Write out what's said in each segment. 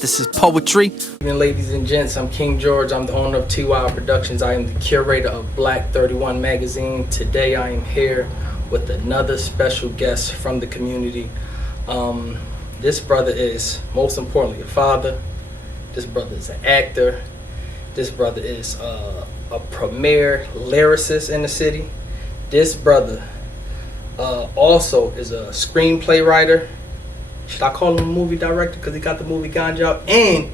This is poetry. Good evening, ladies and gents. I'm King George. I'm the owner of T.Y.I Productions. I am the curator of B.L.A.C.K 31 magazine. Today I am here with another special guest from the community. This brother is, most importantly, a father. This brother is an actor. This brother is a premier lyricist in the city. This brother also is a screenplay writer. Should I call him a movie director because he got the movie Ganja out? And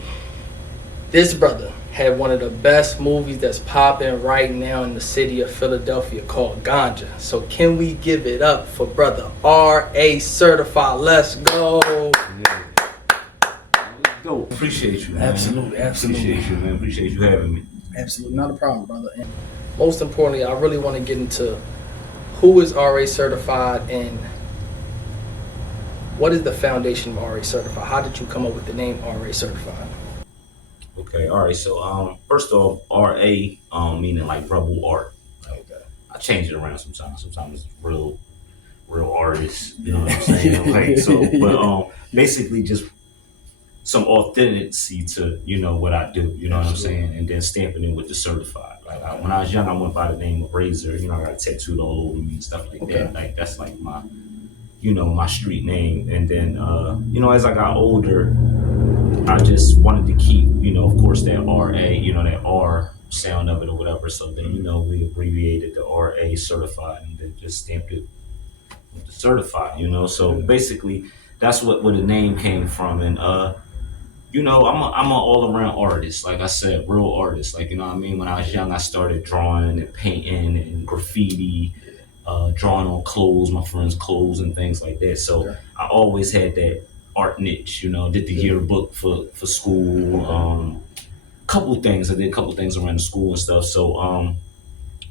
this brother had one of the best movies that's popping right now in the city of Philadelphia called Ganja. So can we give it up for brother R.A. Certified? Let's go. Yeah. Let's go. Appreciate you, man. Absolutely. Appreciate you, man. Appreciate you having me. Absolutely, not a problem, brother. And most importantly, I really want to get into who is R.A. Certified and what is the foundation of R.A. Certified? How did you come up with the name R.A. Certified? Okay, all right. So, first off, R.A. Meaning like rebel art. Like, Okay. I change it around sometimes. Sometimes it's real artists. You know what I'm saying? Like so, but basically just some authenticity to what I do. You know what I'm saying? And then stamping it with the certified. Like when I was young, I went by the name of Razor. I got it tattooed all over me and stuff like that. Like that's like my my street name. And then as I got older, I just wanted to keep, of course, that RA, that R sound of it or whatever. So then, we abbreviated the RA certified and then just stamped it with the certified, So basically, that's where the name came from. And, I'm an all around artist. Like I said, real artist. Like, you know what I mean? When I was young, I started drawing and painting and graffiti, drawing on clothes, my friends' clothes and things like that. So I always had that art niche, did the yearbook for school, couple things. I did a couple things around the school and stuff. So I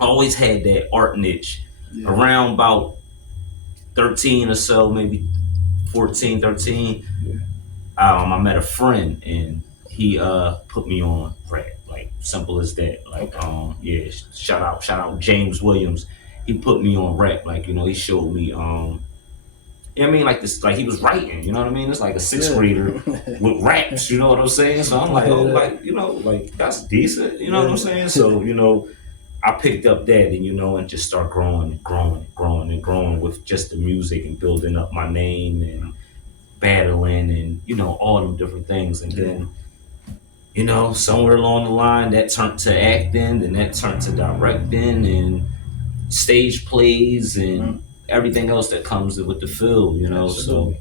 always had that art niche. Around about 13 or so, maybe 14, 13, I met a friend and he put me on rap, like simple as that. Like shout out James Williams. He put me on rap, like he showed me like this, like he was writing, you know what I mean? It's like a sixth grader with raps, you know what I'm saying? So I'm like, like that's decent, you know what I'm saying? So, I picked up that and just start growing and growing and growing and growing with just the music and building up my name and battling and, all them different things. And then, somewhere along the line that turned to acting and that turned to directing and stage plays and everything else that comes with the field, Absolutely.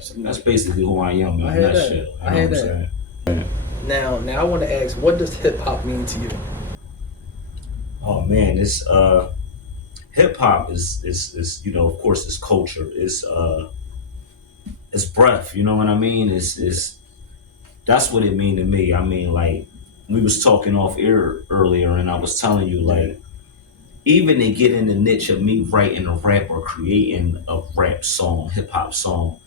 So that's basically who I am in a nutshell. I hear that. Now I want to ask, what does hip hop mean to you? Oh man, it's hip hop is of course it's culture. It's breath, you know what I mean? It's that's what it mean to me. I mean, like we was talking off air earlier and I was telling you like even to get in the niche of me writing a rap or creating a rap song, hip hop song,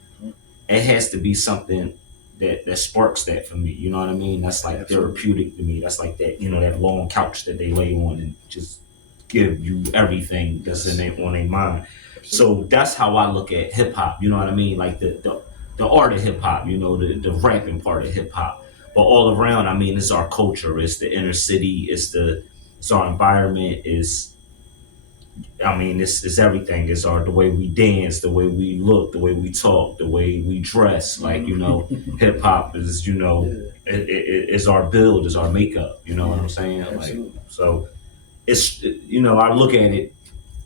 it has to be something that sparks that for me. You know what I mean? That's like therapeutic to me. That's like that, that long couch that they lay on and just give you everything that's on their mind. So that's how I look at hip hop. You know what I mean? Like the art of hip hop. The rapping part of hip hop. But all around, I mean, it's our culture. It's the inner city. It's our environment. It's everything. It's the way we dance, the way we look, the way we talk, the way we dress. Like, hip hop is, it's our build, is our makeup. You know what I'm saying? Like, so it's, I look at it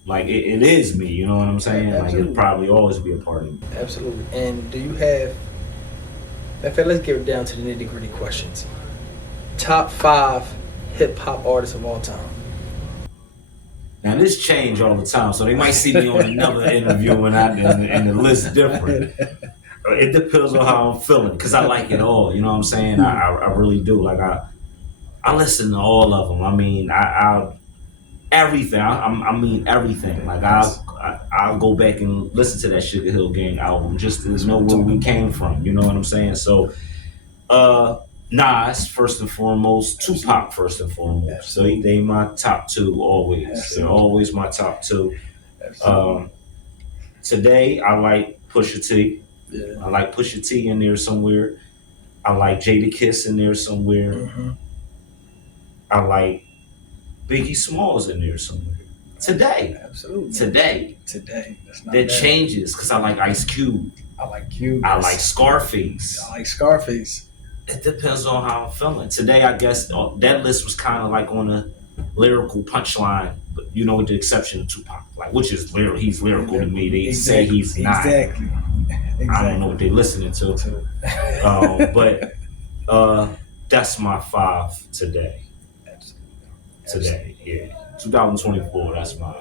like it is me. You know what I'm saying? Like it'll probably always be a part of me. Absolutely. And do you have, in fact, let's get down to the nitty gritty questions. Top 5 hip hop artists of all time. Now this change all the time, so they might see me on another interview and the list different. It depends on how I'm feeling, because I like it all. You know what I'm saying? I really do. Like I listen to all of them. I mean, I everything. I mean everything. Like I'll go back and listen to that Sugar Hill Gang album just to know where we came from. You know what I'm saying? So, Nas first and foremost, Tupac first and foremost. So they my top 2 always. They're always my top 2. Today I like Pusha T. I like Pusha T in there somewhere. I like Jada Kiss in there somewhere. Mm-hmm. I like Biggie Smalls in there somewhere. Today, Absolutely. today, Today. That's not that bad. changes because I like Ice Cube. I like Cube. I like Scarface. I like Scarface. It depends on how I'm feeling. Today, I guess that list was kind of like on a lyrical punchline, but you know, with the exception of Tupac, like which is lyrical. He's lyrical to me. They say he's not. Exactly. I don't know what they're listening to. But that's my 5 today. Today, yeah, 2024. That's my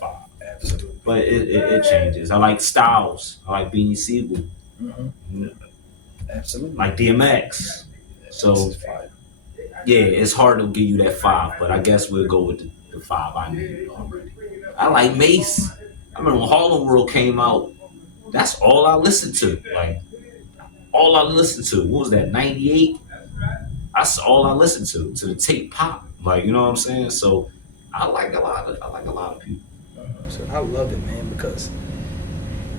5. Absolutely. But it changes. I like Styles. I like Beanie Siegel. Mm-hmm. Absolutely. Like DMX. So yeah, it's hard to give you that 5, but I guess we'll go with the 5 I knew already. I like Mace. I remember when Harlem World came out. That's all I listened to. Like all I listened to. What was that? 98. That's all I listened to the tape pop. Like you know what I'm saying. So I like a lot of people. So I love it, man, because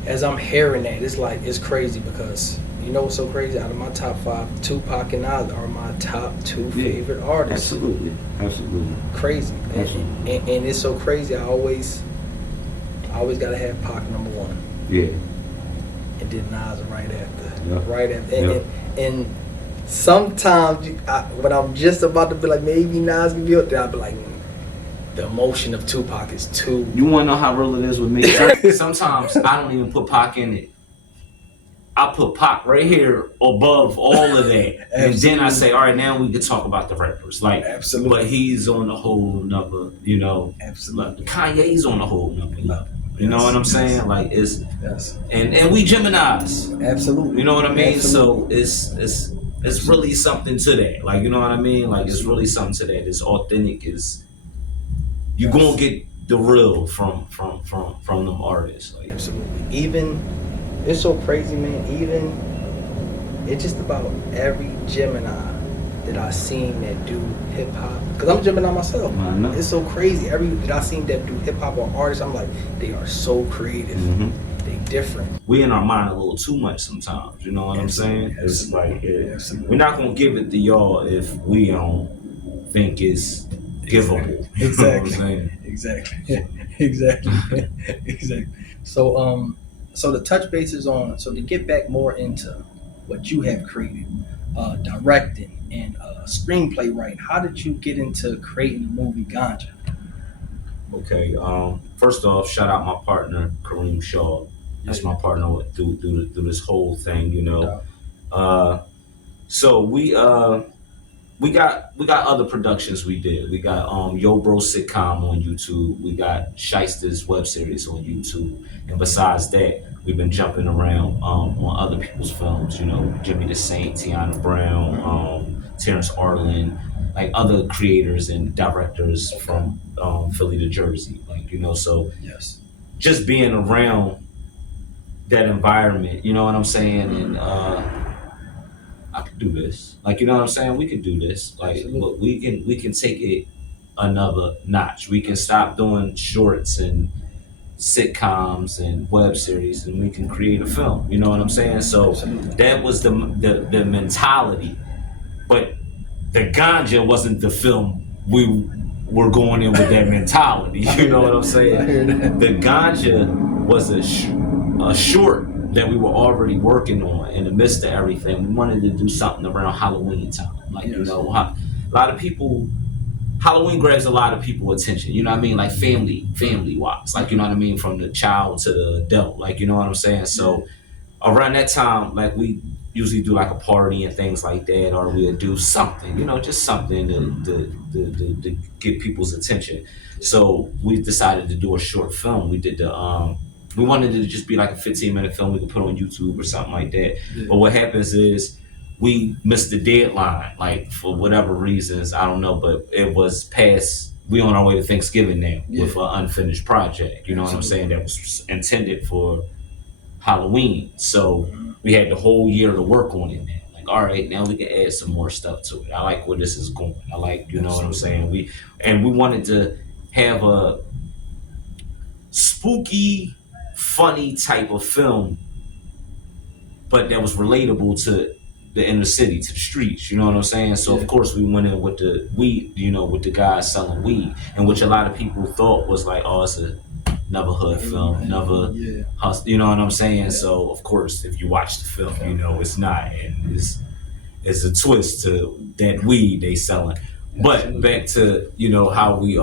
as I'm hearing that, it's crazy because you know what's so crazy? Out of my top 5, Tupac and Nas are my top 2 favorite artists. Absolutely. Crazy. Absolutely. And it's so crazy. I always gotta have Pac number 1. Yeah. And then Nas right after. Yeah. Right after. And sometimes when I'm just about to be like maybe Nas can be up there, I'll be like, the emotion of Tupac is too. You want to know how real it is with me? Sometimes I don't even put Pac in it. I put Pac right here above all of that, and then I say, all right, now we can talk about the rappers. Like, absolutely. But he's on a whole nother, you know. Absolutely. Kanye's on a whole nother level. You know Yes. what I'm saying? Like it's yes. And we Geminis. Absolutely. You know what I mean? Absolutely. So it's really something to that. Like you know what I mean? Like it's really something to that. It's authentic. You're gonna get the real from them artists. Like, absolutely. Even it's so crazy, man. Even it's just about every Gemini that I seen that do hip hop. Cause I'm a Gemini myself. I know. It's so crazy. Every that I seen that do hip hop or artists, I'm like, they are so creative. Mm-hmm. They different. We in our mind a little too much sometimes. You know what I'm saying? It's like we're not gonna give it to y'all if we don't think it's givable. Exactly. You know what I'm saying? Exactly. Exactly. Exactly. So to touch bases on, so to get back more into what you have created, directing and screenplay writing, how did you get into creating the movie Ganja? Okay. First off, shout out my partner Kareem Shaw. That's my partner through this whole thing. You know. So we got other productions we did. We got Yo Bro sitcom on YouTube. We got Shyster's web series on YouTube. And besides that, we've been jumping around on other people's films. You know, Jimmy the Saint, Tiana Brown, Terrence Arlen, like other creators and directors from Philly to Jersey. Like you know, so yes, just being around that environment. You know what I'm saying? And I could do this. Like you know what I'm saying? We could do this. Like but we can take it another notch. We can stop doing shorts and sitcoms and web series and we can create a film. You know what I'm saying? So that was the mentality. But the Ganja wasn't the film we were going in with that mentality. You know what I'm saying? The Ganja was a short that we were already working on in the midst of everything. We wanted to do something around Halloween time. Like, you know, a lot of people, Halloween grabs a lot of people attention, you know what I mean? Like family wise, like, you know what I mean? From the child to the adult, like, you know what I'm saying? So around that time, like we usually do like a party and things like that, or we'll do something, you know, just something to get people's attention. So we decided to do a short film. We did we wanted it to just be like a 15-minute film we could put on YouTube or something like that. Yeah. But what happens is we missed the deadline, like for whatever reasons, I don't know, but it was past. We on our way to Thanksgiving now with an unfinished project. You know what I'm saying? That was intended for Halloween. So we had the whole year to work on it now. Like, all right, now we can add some more stuff to it. I like where this is going. I like, you know what I'm saying? We wanted to have a spooky, funny type of film, but that was relatable to the inner city, to the streets. You know what I'm saying? So of course we went in with the weed, with the guys selling weed, and which a lot of people thought was like, oh, it's another hood film, another hustle. You know what I'm saying? So of course, if you watch the film, it's not, and it's a twist to that weed they selling. But back to how we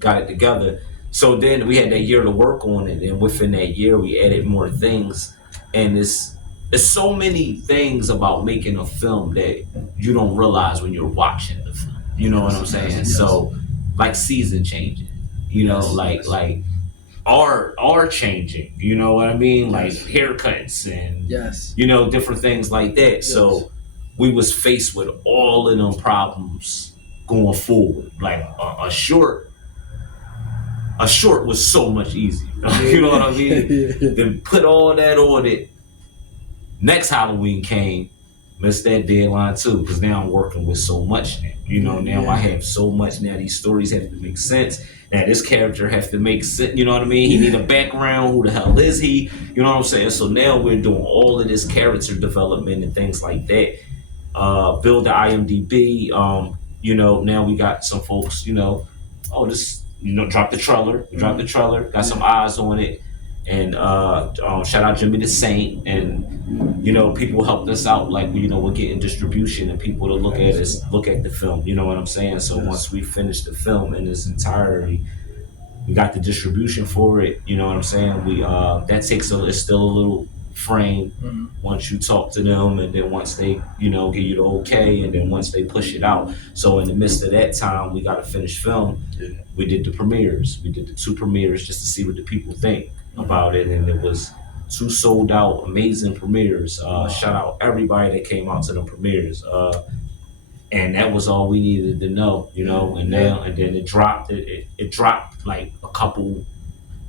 got it together. So then we had that year to work on it, and within that year we added more things. And it's so many things about making a film that you don't realize when you're watching the film. You know what I'm saying? So like season changing, like are changing. You know what I mean? Like haircuts and different things like that. So we was faced with all of them problems going forward. Like a short was so much easier. You know what I mean? Then put all that on it. Next Halloween came, missed that deadline too, because now I'm working with so much now. Now I have so much now. These stories have to make sense. Now this character has to make sense. You know what I mean? He need a background. Who the hell is he? You know what I'm saying? So now we're doing all of this character development and things like that. Build the IMDb. Now we got some folks. This. Drop the trailer. Drop the trailer. Got some eyes on it. And shout out Jimmy the Saint, and people helped us out. Like we're getting distribution and people to look at us, look at the film. You know what I'm saying? So once we finish the film in its entirety, we got the distribution for it. You know what I'm saying? We that takes it's still a little frame once you talk to them, and then once they give you the okay, and then once they push it out. So in the midst of that time, we got a finished film. We did the premieres. We did the 2 premieres just to see what the people think about it, and it was 2 sold out amazing premieres. Shout out everybody that came out to the premieres. And that was all we needed to know, and then it dropped. It dropped like a couple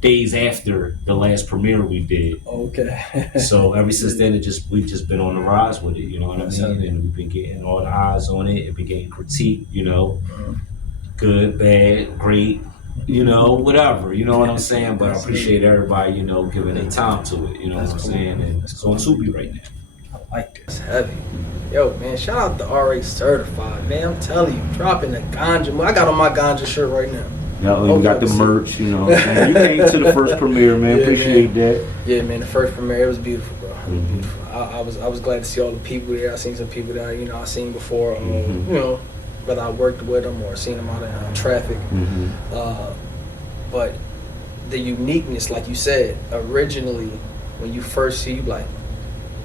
days after the last premiere we did. Okay. So ever since then, we've just been on the rise with it. You know what I mean? And we've been getting all the eyes on it. We've been getting critique. Good, bad, great. Whatever. You know what I'm saying? But I appreciate everybody, giving their time to it. You know what I'm saying? And it's on Tubi right now. I like this. Heavy. Yo, man, shout out to RA Certified, man. I'm telling you, dropping the ganja. I got on my ganja shirt right now. Yeah, we got the merch, You came to the first premiere, man. Appreciate that. Yeah, man, the first premiere, it was beautiful, bro. It was beautiful. I was glad to see all the people there. I seen some people that I seen before, whether I worked with them or seen them out in traffic. But the uniqueness, like you said, originally, when you first see, you like,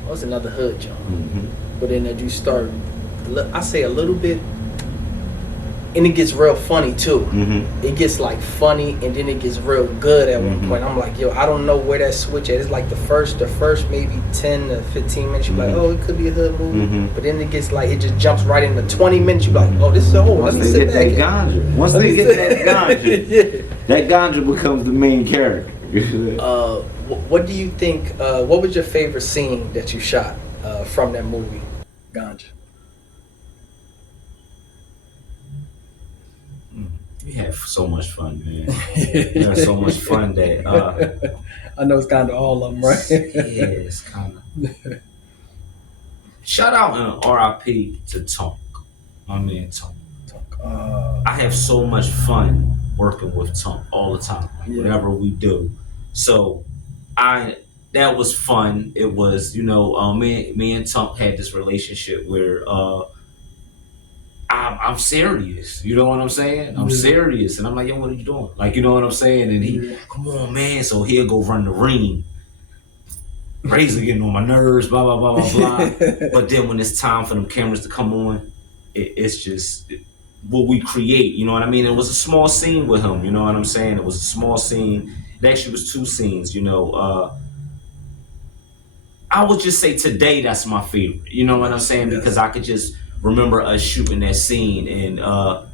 what's another hood, John? But then as you start, I say a little bit, and it gets real funny too. It gets like funny, and then it gets real good at one point. I'm like, yo, I don't know where that switch at. It's like the first maybe 10 to 15 minutes, you're like, oh, it could be a hood movie. But then it gets like, it just jumps right into 20 minutes. You're like, oh, this is a whole. Once they get that ganja, that ganja becomes the main character. What do you think? What was your favorite scene that you shot from that movie, Ganja? We had so much fun, man. We had so much fun that I know it's kind of all of them, right? Yeah, it's kind of. Shout out and RIP to Tonk, my man Tonk. I have so much fun working with Tonk all the time, whatever we do. So that was fun. It was, me and Tonk had this relationship where I'm serious. You know what I'm saying? I'm serious. And I'm like, yo, what are you doing? Like, you know what I'm saying? And he, come on, man. So he'll go run the ring. Razor getting on my nerves, blah, blah, blah, blah, blah. But then when it's time for them cameras to come on, it's just what we create. You know what I mean? It was a small scene with him. You know what I'm saying? It was a small scene. It actually was 2 scenes, I would just say today that's my favorite. You know what I'm saying? Because I could just remember us shooting that scene, and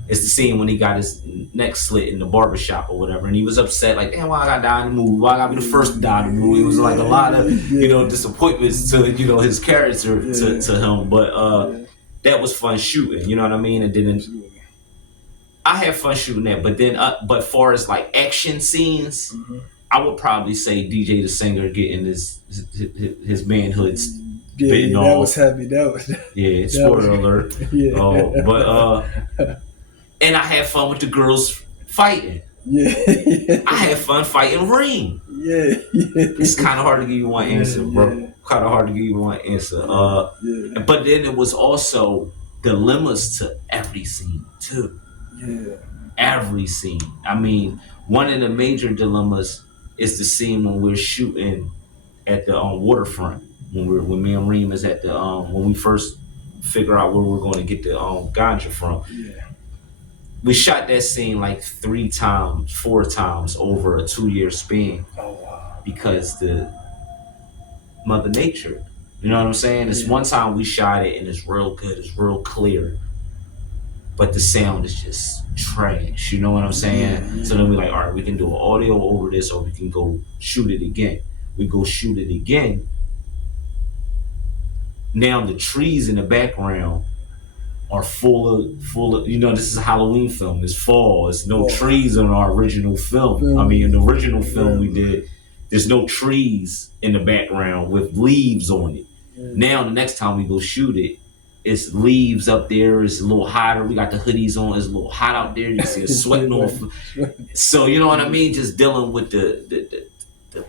it's the scene when he got his neck slit in the barbershop or whatever, and he was upset, like, damn, why I gotta die in the movie? Why I gotta be the first to die in the movie? It was like a lot of, disappointments to, his character, to him. But that was fun shooting, you know what I mean? And then I had fun shooting that, but then, but far as like action scenes, I would probably say DJ the Singer getting his manhood Yeah, bitten yeah, that was off. heavy. That was Yeah, that was spoiler alert. But yeah. and I had fun with the girls fighting. I Yeah. had fun fighting Reem. Yeah, yeah, It's kind of hard to give you one yeah, answer, bro. yeah, Kind of hard to give you one answer. yeah, But then it was also dilemmas to every scene too. yeah. Every scene. I mean, one of the major dilemmas is the scene when we're shooting at the waterfront. When me and Reem is at the when we first figure out where we're going to get the ganja from. Yeah. We shot that scene like 3 times, 4 times over a 2 year span Oh wow. because the Mother Nature. You know what I'm saying? It's Yeah. one time we shot it and it's real good, it's real clear, but the sound is just trash. You know what I'm Yeah, saying? So yeah. then we're like, all right, we can do an audio over this, or we can go shoot it again. We go shoot it again. Now the trees in the background are full of this is a Halloween film. It's fall. It's no Well, trees in our original film. I mean in the original film we yeah, did, there's no trees in the background with leaves on it. yeah. Now the next time we go shoot it, it's leaves up there, it's a little hotter. We got the hoodies on, it's a little hot out there. You can see us sweating off. So you know what I mean? Just dealing with the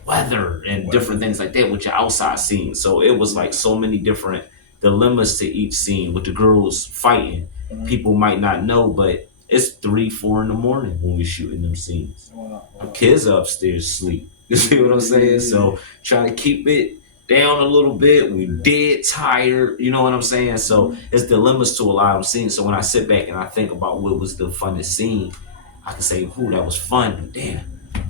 weather and different things like that with your outside scenes. So it was like so many different dilemmas to each scene with the girls fighting. People might not know, but it's 3, 4 in the morning when we shooting them scenes. Wow, Our wow. kids are upstairs sleep. You see what I'm saying? So trying to keep it down a little bit. We dead tired. You know what I'm saying? So it's dilemmas to a lot of scenes. So when I sit back and I think about what was the funnest scene, I can say, "Ooh, that was fun." But damn,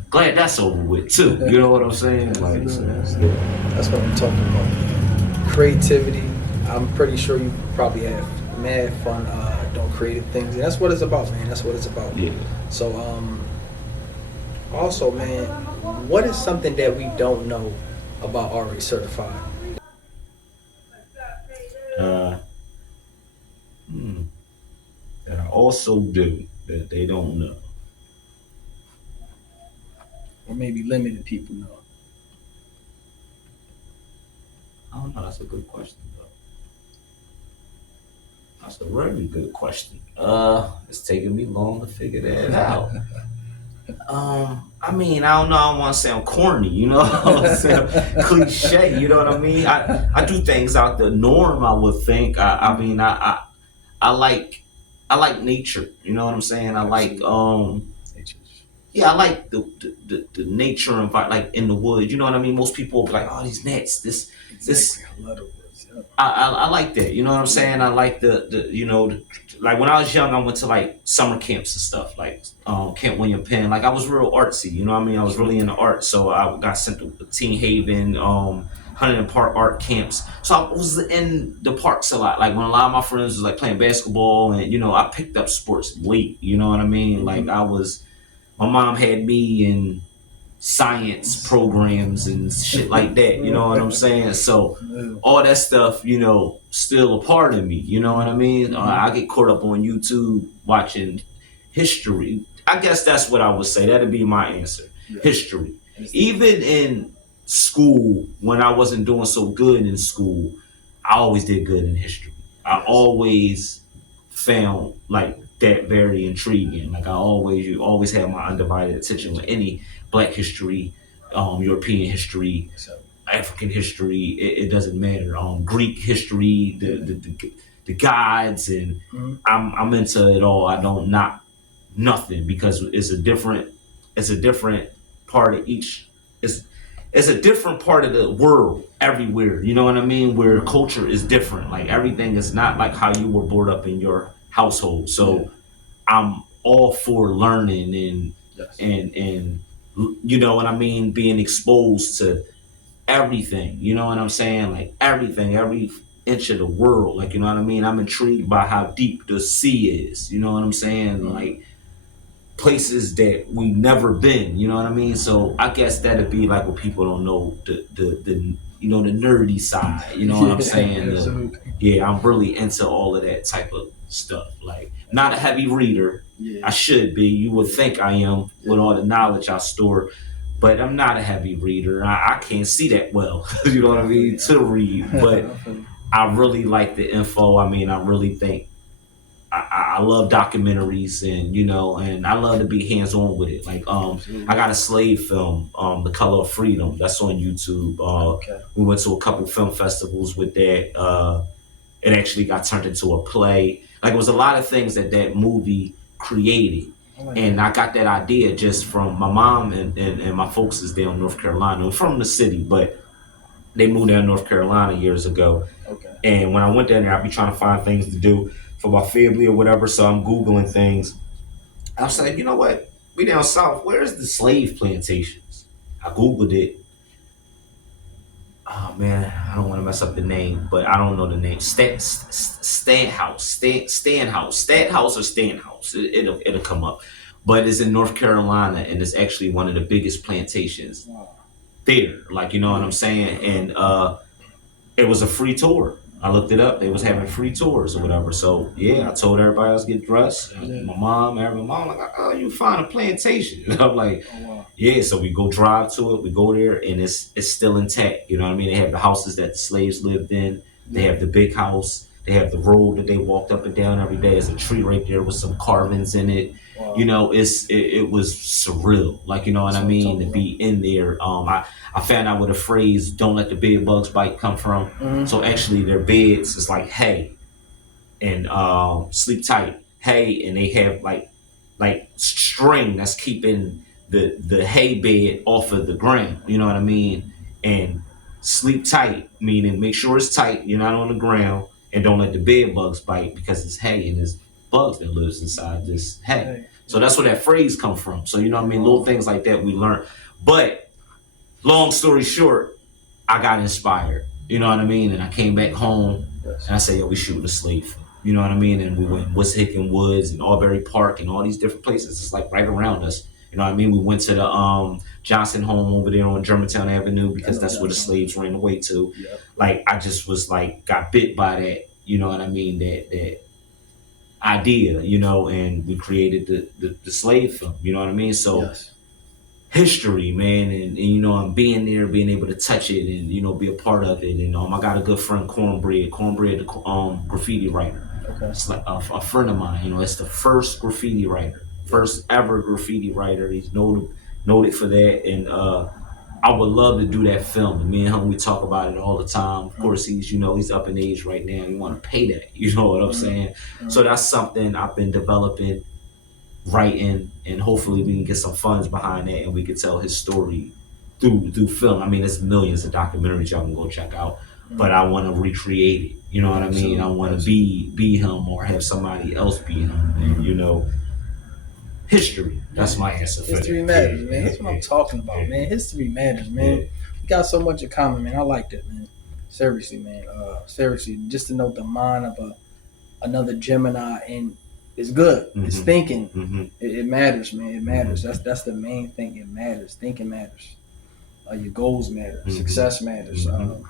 glad that's over with too. You know what I'm saying? Like, so, That's what I'm talking about. Creativity. I'm pretty sure you probably have mad fun doing creative things. And that's what it's about, man. That's what it's about. yeah. So, also, man, what is something that we don't know about already certified? Uh, hmm, that I also do that they don't know. Or maybe limited people know. I don't know. That's a good question, though. That's a really good question. It's taking me long to figure that out. I mean, I don't know. I don't want to sound corny, you know, I don't wanna sound cliche. You know what I mean? I do things out the norm. I would think. I mean, I I like nature. You know what I'm saying? I like yeah, I like the nature and like in the woods. You know what I mean? Most people will be like, oh, these nets, this. Exactly. I love the words. Yeah. I like that. You know what I'm saying? I like like when I was young, I went to like summer camps and stuff, like Camp William Penn. Like I was real artsy. You know what I mean? I was really into art, so I got sent to Teen Haven, Huntington Park art camps. So I was in the parks a lot. Like when a lot of my friends was like playing basketball, and I picked up sports late. You know what I mean? Like my mom had me in science programs and shit like that. You know what I'm saying? So all that stuff, still a part of me. You know what I mean? I get caught up on YouTube watching history. I guess that's what I would say. That'd be my answer. Yeah. History. Even in school, when I wasn't doing so good in school, I always did good in history. I always found like that very intriguing. Like you always had my undivided attention with any Black history, European history, African history. It doesn't matter. Greek history, the gods, and I'm into it all. I don't knock nothing because it's a different part of each. It's a different part of the world everywhere. You know what I mean? Where culture is different. Like everything is not like how you were brought up in your household. So I'm all for learning and you know what I mean, being exposed to everything. You know what I'm saying? Like everything, every inch of the world. Like you know what I mean? I'm intrigued by how deep the sea is. You know what I'm saying? Like places that we never been. You know what I mean? So I guess that'd be like what people don't know, the the nerdy side. You know what I'm saying? Yeah, I'm really into all of that type of stuff. Like not a heavy reader. I should be. You would think I am with all the knowledge I store. but I'm not a heavy reader. I can't see that well, you know what I mean, to read. But I really like the info. I mean, I really think I love documentaries, and and I love to be hands on with it. Like I got a slave film, The Color of Freedom, that's on YouTube. Okay. We went to a couple film festivals with that. It actually got turned into a play. Like it was a lot of things that movie created. And I got that idea just from my mom and my folks is there in North Carolina. I'm from the city, but they moved down to North Carolina years ago. Okay. And when I went down there, I'd be trying to find things to do for my family or whatever. So I'm Googling things. I was like, you know what? We down south. Where's the slave plantations? I Googled it. Oh man, I don't want to mess up the name, but I don't know the name. Stanhouse or Stanhouse. It'll come up, but it's in North Carolina, and it's actually one of the biggest plantations there. Like you know what I'm saying, and it was a free tour. I looked it up. They was having free tours or whatever. So yeah, I told everybody else get dressed. My mom like, oh, you find a plantation. And I'm like, Oh, wow. yeah. So we go drive to it. We go there, and it's still intact. You know what I mean? They have the houses that the slaves lived in. They have the big house. They have the road that they walked up and down every day. There's a tree right there with some carvings in it. Wow. You know, it was surreal. Like you know what I mean? To be in there. I found out where the phrase "don't let the bed bugs bite" come from. Mm-hmm. So actually, their beds is like hay and sleep tight hay, and they have like string that's keeping the hay bed off of the ground. You know what I mean? And sleep tight meaning make sure it's tight. You're not on the ground, and don't let the bed bugs bite because it's hay and there's bugs that lives inside this hay. So that's where that phrase come from. So you know what I mean? Little things like that we learn, but. Long story short, I got inspired. You know what I mean? And I came back home and I said, yo, we shooting a slave film. You know what I mean? And we went Wissahickon Woods and Albury Park and all these different places. It's like right around us. You know what I mean? We went to the Johnson home over there on Germantown Avenue because that's where the slaves ran away to. Yep. Like I just was like got bit by that, you know what I mean? That idea, you know, and we created the slave film, you know what I mean? So Yes. History, man, and you know, I'm being there, being able to touch it, and you know, be a part of it. And I got a good friend, Cornbread, the graffiti writer. Okay. It's like a friend of mine. You know, it's the first graffiti writer, first ever graffiti writer. He's noted for that, and I would love to do that film. And me and him, we talk about it all the time. Of course, he's up in age right now. You want to pay that, you know what I'm saying? So that's something I've been developing, writing, and hopefully we can get some funds behind that and we can tell his story through film. I mean, there's millions of documentaries y'all can go check out, but I want to recreate it. You know what I mean? I want to be him or have somebody else be him. And you know, history. That's my answer. History matters, man. That's what I'm talking about, man. History matters, man. We got so much in common, man. I like that, man. Seriously, man. Seriously, just to know the mind of another Gemini and it's good. Mm-hmm. It's thinking. Mm-hmm. It matters, man. It matters. Mm-hmm. That's the main thing. It matters. Thinking matters. Your goals matter. Mm-hmm. Success matters. Mm-hmm.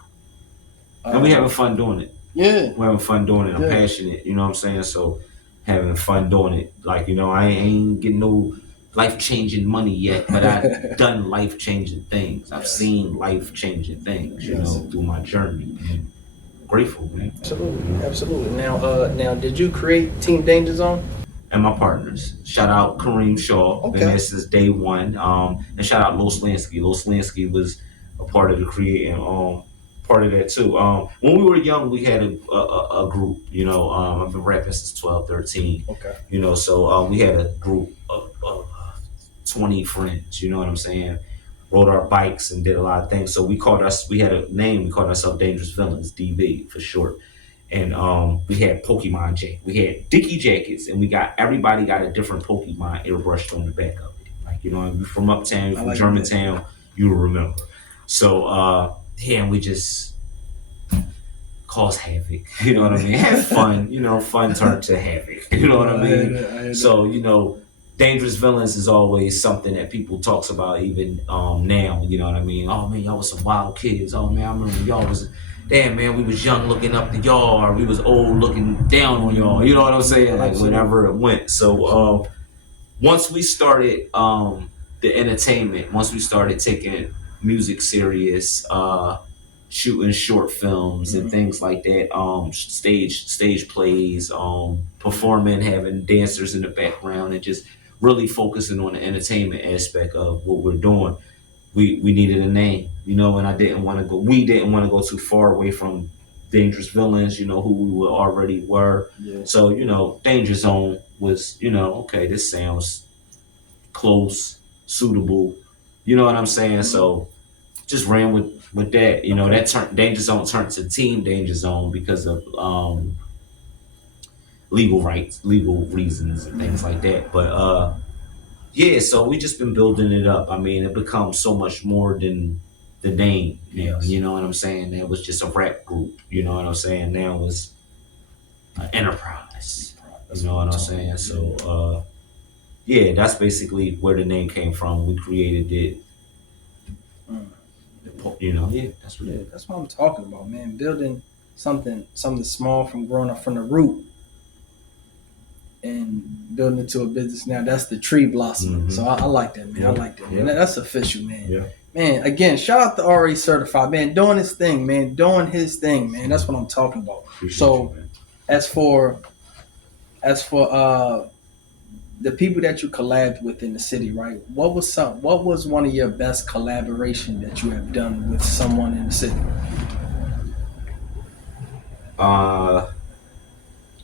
And we having fun doing it. Yeah. We're having fun doing it. I'm passionate. You know what I'm saying? So having fun doing it. Like, you know, I ain't getting no life-changing money yet, but I've done life-changing things. I've seen life-changing things, you know, through my journey. And grateful, man. Absolutely. Now, did you create Team Danger Zone? And my partners. Shout out Kareem Shaw. Okay. Been there since day one. And shout out Los Lansky. Los Lansky was a part of the creating, part of that too. When we were young, we had a group. You know, I've been rapping since 12, 13. Okay. You know, so we had a group of 20 friends. You know what I'm saying? Rode our bikes and did a lot of things. So we had a name, we called ourselves Dangerous Villains, DV for short. And we had Pokemon jacket. We had Dickie jackets, and everybody got a different Pokemon airbrushed on the back of it. Like, you know, if you're from Uptown, you're from Germantown, you'll remember. So, and we just cause havoc. You know what I mean? Have fun. You know, fun turned to havoc. You know what I mean? So, you know, Dangerous Villains is always something that people talks about even now, you know what I mean? Oh man, y'all was some wild kids. Oh man, I remember y'all was, damn man, we was young looking up to y'all, or we was old looking down on y'all, you know what I'm saying? Like whenever it went. So once we started the the entertainment, once we started taking music serious, shooting short films and Mhm. things like that, stage plays, performing, having dancers in the background, and just really focusing on the entertainment aspect of what we're doing. We needed a name, and I didn't want to go. We didn't want to go too far away from Dangerous Villains, who we already were. Yeah. So Danger Zone was, okay, this sounds close, suitable. You know what I'm saying? Mhm. So just ran with that. Okay. That turned Danger Zone turned to Team Danger Zone because of legal rights, legal reasons, and things like that. But yeah, so we just been building it up. I mean, it becomes so much more than the name now. Yes. You know what I'm saying? It was just a rap group. You know what I'm saying? Now it's an enterprise. You That's know what what I'm I'm talking saying? about. So Yeah. yeah, that's basically where the name came from. We created it. Mm. Yeah, that's what Yeah, it. that's what I'm talking about, man. Building something small from growing up from the root and building it to a business now. That's the tree blossoming. So Mm-hmm. I like that, man. I Yep. like that, man. Yep. That's official, man. Yeah. Man, again, shout out to RA Certified, man. Doing his thing, man. Doing his thing, man. That's what I'm talking about. Appreciate you, So man. as for as for the people that you collabed with in the city, right? What was one of your best collaboration that you have done with someone in the city? Uh,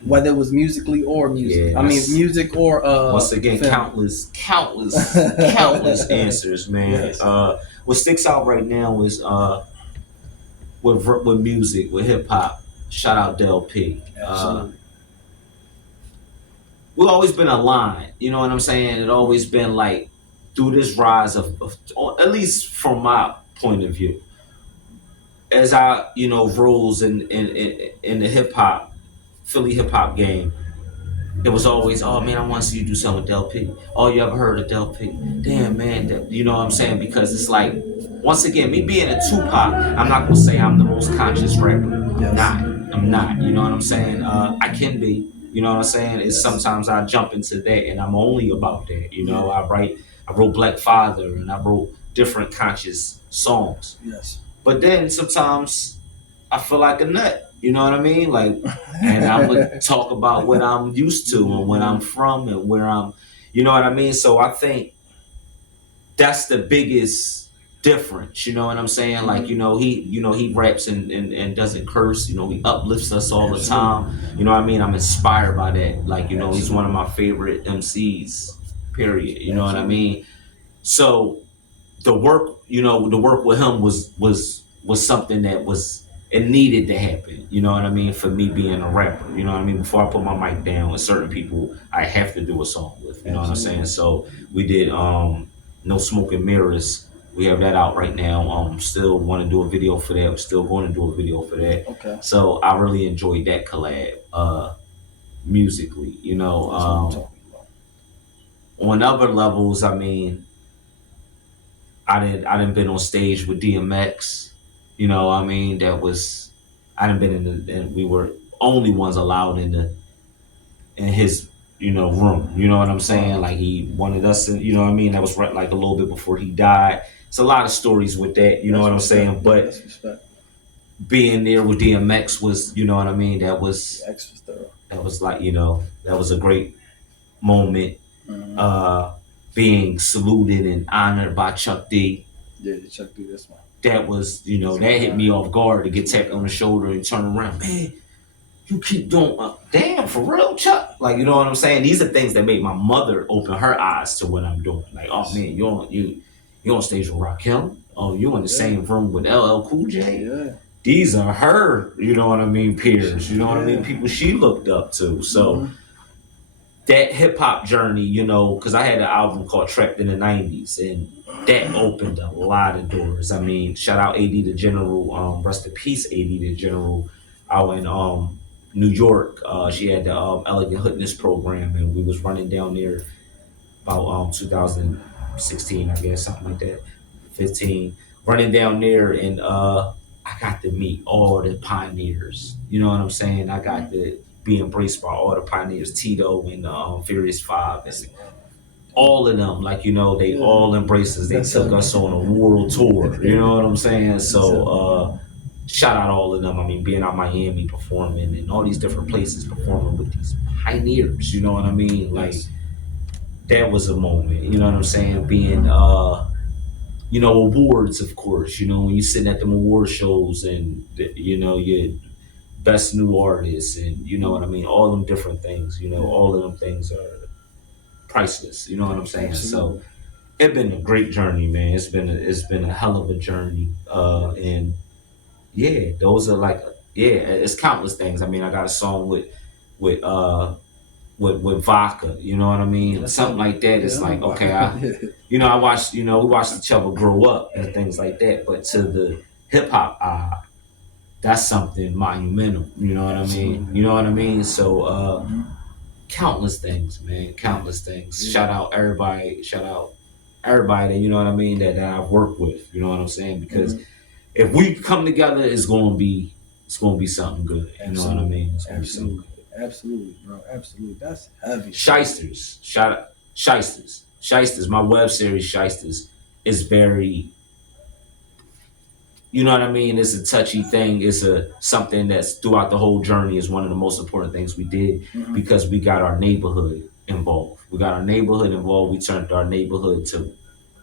Whether it was musically or music. yeah, I mean, that's music or once again film. countless answers, man. Yes, What sticks out right now is with music, with hip hop. Shout out Del P. absolutely. We've always been aligned. You know what I'm saying? It always been like through this rise of or at least from my point of view, as I rose in the hip hop Philly hip hop game. It was always, oh man, I want to see you do something with Del P. Oh, you ever heard of Del P? Damn man, you know what I'm saying? Because it's like, once again, me being a Tupac, I'm not gonna say I'm the most conscious rapper. I'm Yes, not. I'm not. You know what I'm saying? I can be. You know what I'm saying? It's yes, sometimes I jump into that, and I'm only about that. yeah, I wrote Black Father, and I wrote different conscious songs. yes. But then sometimes I feel like a nut. You know what I mean? Like, and I'm gonna talk about what I'm used to and where I'm from and where I'm. You know what I mean? So I think that's the biggest difference. You know what I'm saying? Like, Mhm. he raps and doesn't curse. He uplifts us all the Absolutely, time. You know what I mean? I'm inspired by that. Like, he's one of absolutely, my favorite MCs. Period. You know what I absolutely. mean? So the work with him was something that was it needed to happen. You know what I mean? For me being a rapper, you know what I mean? Before I put my mic down with certain people, I have to do a song with. You know what I'm saying? Absolutely. So we did No Smoke and Mirrors. We have that out right now. Still want to do a video for that. We're still going to do a video for that. Okay, So I really enjoyed that collab musically. that's what I'm talking about. On other levels, I mean, I didn't been on stage with DMX. You know, what I mean, I didn't been in the, and we were only ones allowed in his room. You know what I'm saying? Wow. Like he wanted us, to, you know what I mean. That was right, like a little bit before he died. It's a lot of stories with that. You know That's what I'm respect. saying? Yeah, But that's respect. being there with DMX was, you know what I mean. The X was thorough. That was like that was a great moment. Mm-hmm. Uh, Being saluted and honored by Chuck D. Yeah, Chuck do this one. That was, He's a that good hit guy. me off guard to get He's a good tapped on the guy. shoulder and turn around. Man, you keep doing, damn, for real, Chuck? Like, you know what I'm saying? These are things that make my mother open her eyes to what I'm doing. Like, oh Yes. man, you on stage with Rakim? Oh, you in the Yeah. same room with LL Cool J? Yeah. These are her, you know what I mean, peers. You know what I mean? Yeah. People she looked up to. So Mm-hmm. that hip hop journey, because I had an album called Trapped in the '90s, and that opened a lot of doors. I mean, shout out AD the General, rest in peace, AD the General, out in New York. She had the Elegant Hoodness program, and we was running down there about 2016, I guess, something like that, 15, running down there, and I got to meet all the pioneers. You know what I'm saying? I got to be embraced by all the pioneers, Tito and Furious Five, That's and love. all of them, like, they Yeah. all embraced us. They That's took a us on a world tour. You know what I'm saying? that's So, a shout out all of them. I mean, being out Miami performing and all these different places performing with these pioneers. You know what I mean? Like, yes. that was a moment. You know what I'm saying? Being, awards, of course. When you're sitting at them award shows and you're best new artist and you know what I mean. All them different things. Yeah. All of them things are priceless. You know what I'm saying? So Absolutely. it's been a great journey, man. It's been a hell of a journey. Yes. And yeah, those are like it's countless things. I mean, I got a song with uh with vodka. You know what I Yeah, mean? that's Something heavy. like that. Yeah, It's I know like about okay, yeah. I watched we watched each other grow up and things like that. But to the hip hop eye, that's something monumental. You know what I mean? Absolutely. You know what I mean? So Hmm. countless things, man. Yeah. Countless things. Yeah. Shout out everybody. Shout out everybody that you know what I mean that I've worked with. You know what I'm saying? Because Hmm. if we come together, it's gonna be something good. You know what I Absolutely. mean? It's gonna be something Absolutely. good. Absolutely, bro. Absolutely. That's heavy, bro. Shysters. Shout out Shysters. Shysters. My web series Shysters is very, you know what I mean? It's a touchy thing. It's a something that's throughout the whole journey is one of the most important things we did Hmm. because we got our neighborhood involved. We got our neighborhood involved. We turned our neighborhood to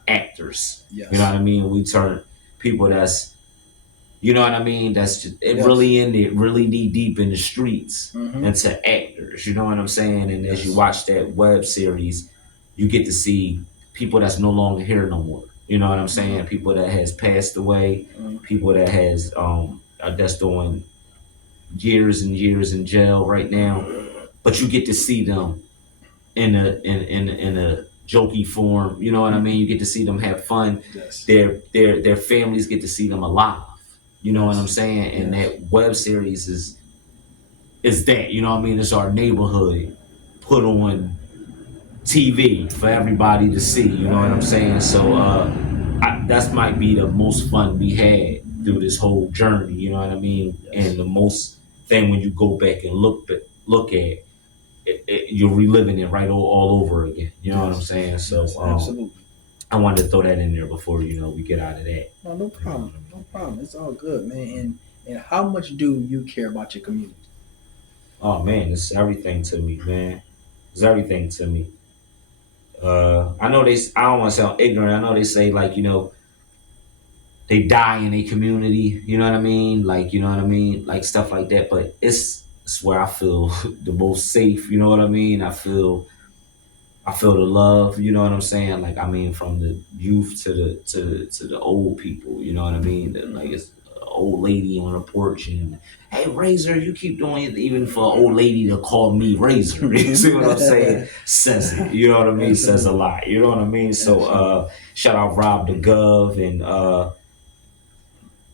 actors. You know what Yes. I mean? We turned people that's, you know what I mean? That's just it Yes. really in it, really knee deep in the streets Hmm. into actors. You know what I'm saying? And as you Yes. watch that web series, you get to see people that's no longer here no more. You know what I'm Hmm. saying? People that has passed away, people that has that's doing years and years in jail right now. But you get to see them in a jokey form. You know what I mean? Hmm. You get to see them have fun. Yes. Their families get to see them alive. You know what I'm Yes. saying? And Yes. that web series is that. You know what I mean? It's our neighborhood put on TV for everybody to see. You know what I'm saying? So that might be the most fun we had through this whole journey. You know what I mean? And Yes. the most thing when you go back and look at you're reliving it right all over again. You know what I'm Yes. saying? Yes. So Absolutely. I wanted to throw that in there before we get out of that. No, no You know problem. what I No mean? problem. It's all good, man. And how much do you care about your community? Oh man, it's everything to me, man. It's everything to me. I know I don't want to sound ignorant. I know they say like they die in a community. You know what I mean? Like you know what I mean? Like stuff like that. But it's where I feel the most safe. You know what I mean? I feel the love, you know what I'm saying? Like I mean, from the youth to the old people, you know what I mean? Like Hmm. it's an old lady on a porch and hey Razor, you keep doing it even for an old lady to call me Razor. You see what I'm saying? Says it. You know what I mean? Says a Absolutely. lot. You know what I mean? So Absolutely. shout out Rob the Gov and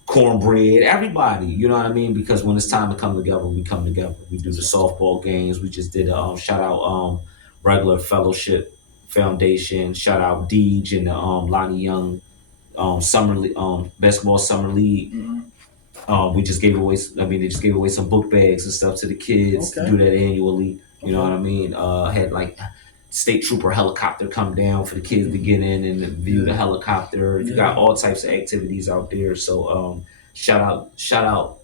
cornbread, everybody, you know what I mean? Because when it's time to come together, we come together. We do the That's what I'm talking softball games. We just did a shout out regular fellowship foundation. Shout out Deej and the Lonnie Young basketball summer league. about. We just gave away. I mean, they just gave away some book bags and stuff to the kids. Okay. Do that annually. You know Okay. what I mean? Had like state trooper helicopter come down for the kids to Hmm. get in and view the Yeah. helicopter. You Yeah. got all types of activities out there. So shout out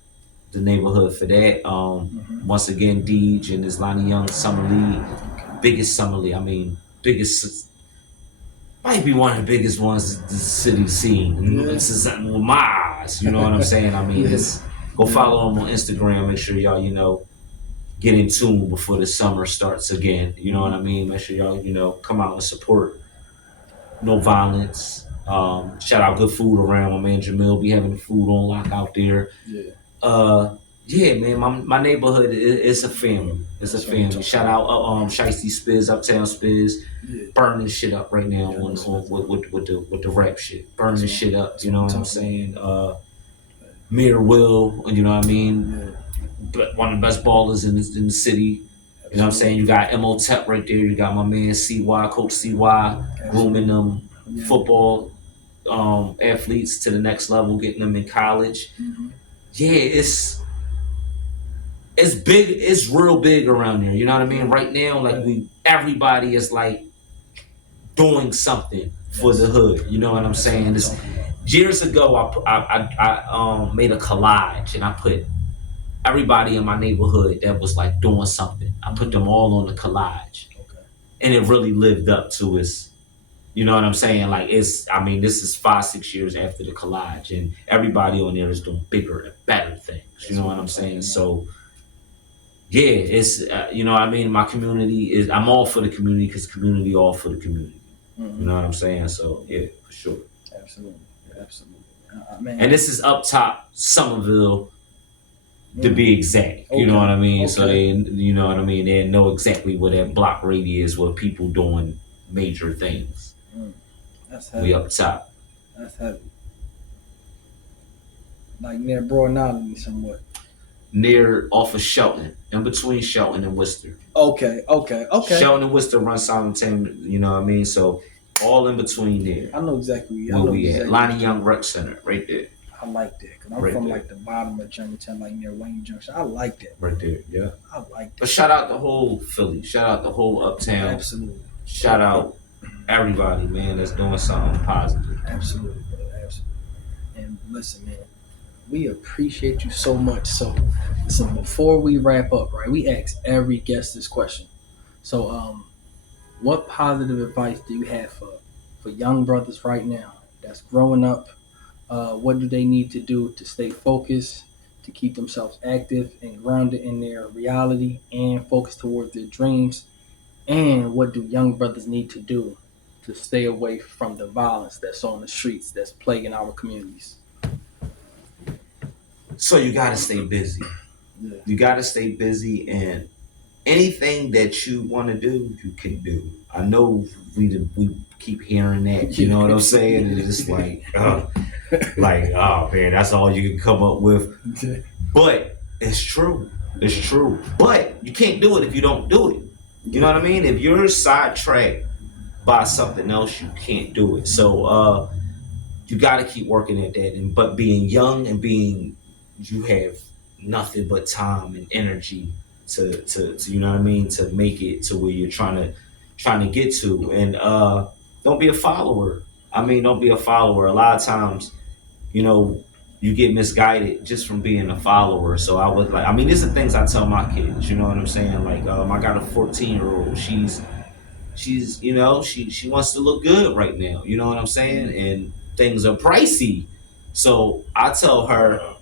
the neighborhood for that. Hmm. Once again, Deej and his Lonnie Young summer league, Okay. biggest summer league. I mean, biggest might be one of the biggest ones the city's seen. Yeah. This is something with my eyes. You know what I'm saying? I mean, Yeah. it's go Yeah. follow him on Instagram. Make sure y'all, get in tune before the summer starts again. You know what I Hmm. mean? Make sure y'all, come out and support. No violence. Shout out good food around. My man Jamil be having the food on lock out there. Yeah. Yeah, man, my neighborhood is a family. It's a That's what I'm family. talking Shout out about. Shiesty Spiz, Uptown Spiz, Yeah. burning shit up right now Yeah. I know Smith. with the rap shit, burning That's what shit up. that's You what know I'm what I'm talking about. saying? Mayor Will, you know what I mean? Yeah. One of the best ballers in the city. You know what I'm saying? Absolutely. You got Mo Tep right there. You got my man CY, Coach CY, grooming Absolutely. them Yeah. football athletes to the next level, getting them in college. Hmm. Yeah, it's big. It's real big around there. You know what I mean? Yeah. Right now, like Right. everybody is like doing something for Yes. the hood. You know what I'm That's what saying? I'm This, talking about. years ago, I made a collage and I put everybody in my neighborhood that was like doing something. I put them all on the collage, Okay. and it really lived up to its. You know what I'm saying? Like it's. I mean, this is 5, 6 years after the collage, and everybody on there is doing bigger and better things. You That's know what what I'm I'm talking saying? about. So yeah, it's you know what I mean. My community is. I'm all for the community because community all for the community. You know what I'm saying? So yeah, for sure. Absolutely. Absolutely. And Man. this is up top Somerville to be exact. You know what Okay. I mean? So Okay. they, you know what I mean. They know exactly where that block radius where people doing major things. That's We heavy. up top, That's heavy. Like near Broad Island somewhat. near off of Shelton, in between Shelton and Worcester. Okay. Okay. Okay. Shelton and Worcester run simultaneously. You know what I mean? So all in between there, I know exactly. I where know we at. exactly what Lonnie you're Young talking Rec about. Center, right there, I like that because I'm right from there, like the bottom of Germantown, like near Wayne Junction. I like that, bro. right there. Yeah. I like But that. shout out the whole Philly. Shout out the whole Uptown. Absolutely. Shout out everybody, man, that's doing something positive. Absolutely, brother. Absolutely. And listen, man, we appreciate you so much. So before we wrap up, right, we ask every guest this question. So, what positive advice do you have for young brothers right now that's growing up? What do they need to do to stay focused, to keep themselves active and grounded in their reality and focus towards their dreams? And what do young brothers need to do to stay away from the violence that's on the streets that's plaguing our communities? So you gotta stay busy. Yeah. You gotta stay busy, and anything that you want to do, you can do. I know we keep hearing that. You know what I'm saying? And it's like oh man, that's all you can come up with. But it's true. It's true. But you can't do it if you don't do it. You know what I mean? If you're sidetracked by something else, you can't do it. So you got to keep working at that. And but being young and being, you have nothing but time and energy to you know what I mean, to make it to where you're trying to get to. And don't be a follower. I mean, don't be a follower. A lot of times, you know, you get misguided just from being a follower. So I was like, I mean, these are things I tell my kids. You know what I'm saying? Like, I got a 14-year-old. She's you know she wants to look good right now. You know what I'm saying? And things are pricey. So I tell her,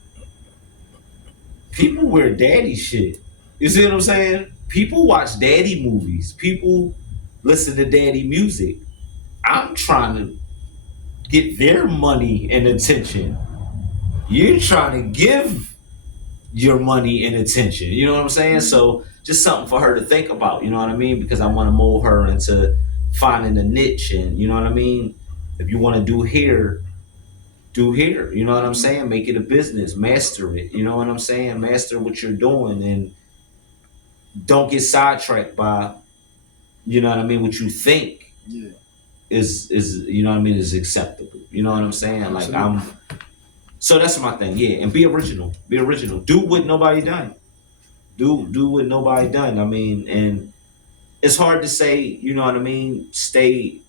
people wear daddy shit. You see what I'm saying? People watch daddy movies. People listen to daddy music. I'm trying to get their money and attention. You're trying to give your money and attention. You know what I'm saying? So just something for her to think about. You know what I mean? Because I want to mold her into finding a niche, and you know what I mean. If you want to do hair, do hair. You know what I'm saying? Make it a business. Master it. You know what I'm saying? Master what you're doing, and don't get sidetracked by, you know what I mean, what you think Yeah. is you know what I mean, is acceptable. You know what I'm saying? Like Absolutely. so that's my thing. Yeah, and be original. Be original. Do what nobody done. Do what nobody done. I mean, and it's hard to say, you know what I mean, stay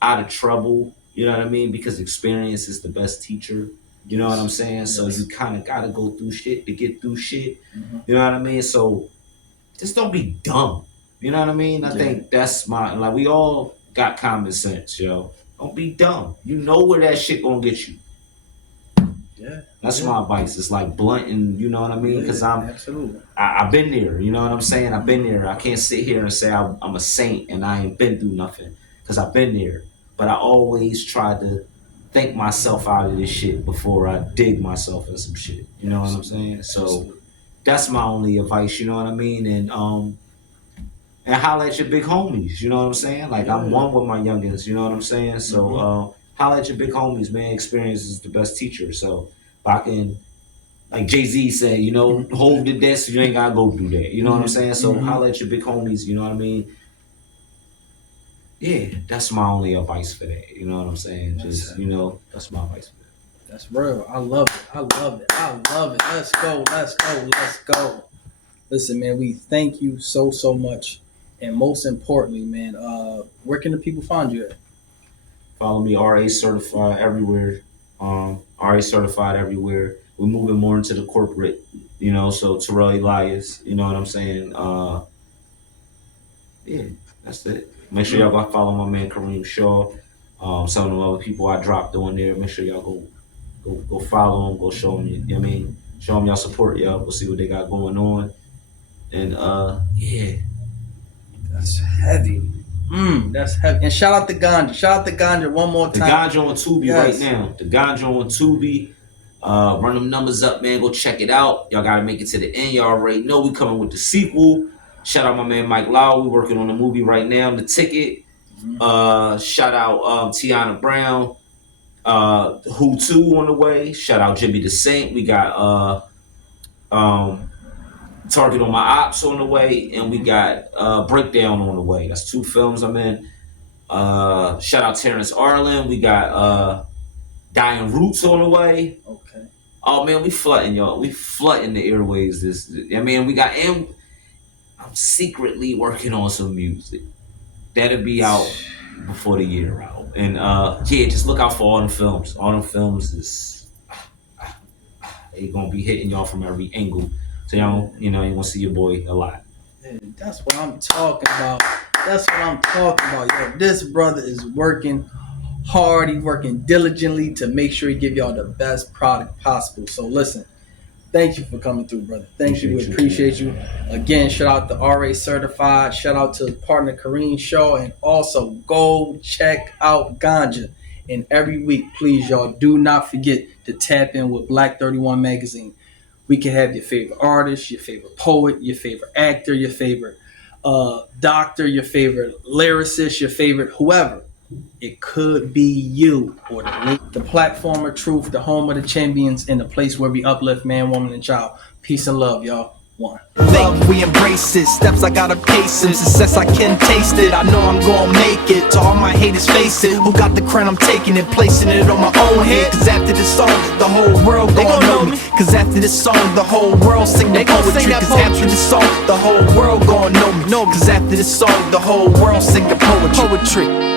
out of trouble, you know what I mean, because experience is the best teacher. You know what I'm Yes. saying? So Yes. you kind of got to go through shit to get through shit. Mm-hmm. You know what I mean? So just don't be dumb. You know what I mean? I Yeah. think that's my, like, we all got common sense, yo. Don't be dumb. You know where that shit gonna get you. Yeah. That's Yeah. my advice. It's like blunt, and you know what I mean? Because absolutely. I've been there. You know what I'm saying? I've been there. I can't sit here and say I'm a saint and I ain't been through nothing, because I've been there. But I always try to think myself out of this shit before I dig myself in some shit. You know what I'm saying? So Absolutely. that's my only advice. You know what I mean? And holla at your big homies. You know what I'm saying? Like I'm Yeah. one with my youngins. You know what I'm saying? So holla at your big homies, man. Experience is the best teacher. So if I can, like Jay Z said, you know, hold the desk so you ain't gotta go do that. You know what I'm saying? So holla at your big homies, you know what I mean? Yeah, that's my only advice for that. You know what I'm saying? Just, you know, that's my advice for that. That's real. I love it. I love it. I love it. Let's go. Let's go. Let's go. Listen, man, we thank you so much. And most importantly, man, where can the people find you at? Follow me, RA certified everywhere. RA certified everywhere. We're moving more into the corporate, so Terrell Elias, you know what I'm saying? Yeah, that's it. Make sure y'all go follow my man Kareem Shaw. Some of the other people I dropped on there. Make sure y'all go follow them, go show them, you know what I mean? Show them y'all support, y'all. Go see what they got going on. And yeah. That's heavy. That's heavy. And shout out to Ganja. Shout out to Ganja one more The time. Ganja on Tubi right now. The Ganja on Tubi. Run them numbers up, man. Go check it out. Y'all gotta make it to the end. Y'all already know we coming with the sequel. Shout out my man Mike Lau. We working on the movie right now. The Ticket. Shout out Tiana Brown. Who Two on the way. Shout out Jimmy the Saint. We got Target on My Ops on the way, and we got Breakdown on the way. That's 2 films I'm in. Shout out Terrence Arlen. We got Dying Roots on the way. Okay. Oh man, we flooding y'all. We flooding the airways. And I'm secretly working on some music that'll be out before the year out. And yeah, just look out for all them films. All them films is they gonna be hitting y'all from every angle. So y'all, you gonna see your boy a lot. Yeah, that's what I'm talking about. That's what I'm talking about. Yo, this brother is working hard. He's working diligently to make sure he give y'all the best product possible. So listen, thank you for coming through, brother. Thank you. We appreciate you. Again, shout out to RA Certified. Shout out to partner Kareem Shaw. And also go check out Ganja. And every week, please, y'all, do not forget to tap in with Black 31 Magazine. We can have your favorite artist, your favorite poet, your favorite actor, your favorite doctor, your favorite lyricist, your favorite whoever. It could be you or the platform of truth, the home of the champions, and the place where we uplift man, woman, and child. Peace and love, y'all. One. Love, we embrace it. Steps I gotta pace it. Success I can taste it. I know I'm gonna make it. To all my haters face it. Who got the crown? I'm taking it, placing it on my own head. Cause after this song, the whole world gon' know me. Cause after this song, the whole world sing the poetry. Cause after this song, the whole world gon' know me. Cause after this song, the whole world sing the poetry.